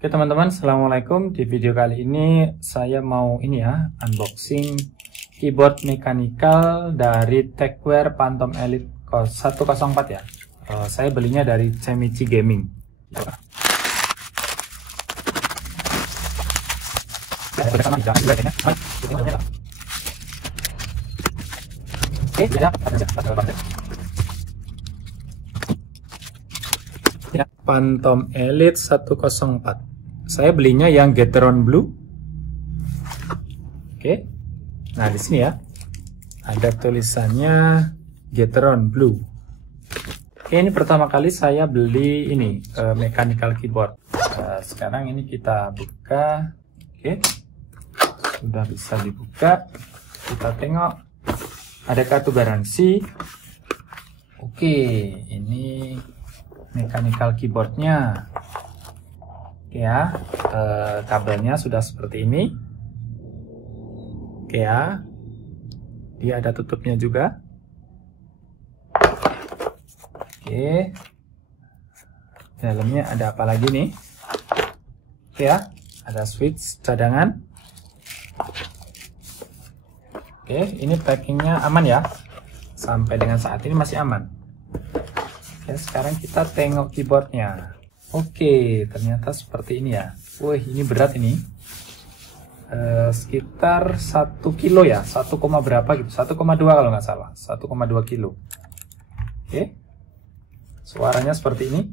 Oke teman-teman, assalamualaikum. Di video kali ini saya mau unboxing keyboard mechanical dari Techwear Phantom Elite 104 ya. Saya belinya dari Chemichi Gaming. Phantom Elite 104. Saya belinya yang Gateron Blue. Oke. Nah, di sini ya. Ada tulisannya Gateron Blue. Oke, ini pertama kali saya beli ini mechanical keyboard. Sekarang ini kita buka. Oke. Sudah bisa dibuka. Kita tengok. Ada kartu garansi. Oke, ini mechanical keyboardnya. Oke ya, kabelnya sudah seperti ini. Oke ya, dia ada tutupnya juga. Oke, dalamnya ada apa lagi nih? Oke ya, ada switch cadangan. Oke, ini packingnya aman ya. Sampai dengan saat ini masih aman. Oke, sekarang kita tengok keyboardnya. Oke, ternyata seperti ini ya. Wih, ini berat ini. Sekitar 1 kilo ya. 1, berapa gitu. 1,2 kalau nggak salah. 1,2 kilo. Oke. Suaranya seperti ini.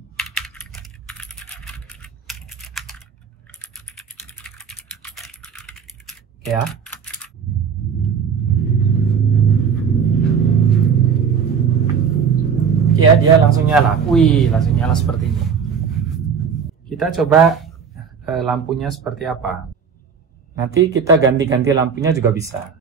Oke ya. Oke ya, dia langsung nyala. Wih, langsung nyala seperti ini. Kita coba lampunya seperti apa. Nanti kita ganti-ganti lampunya juga bisa.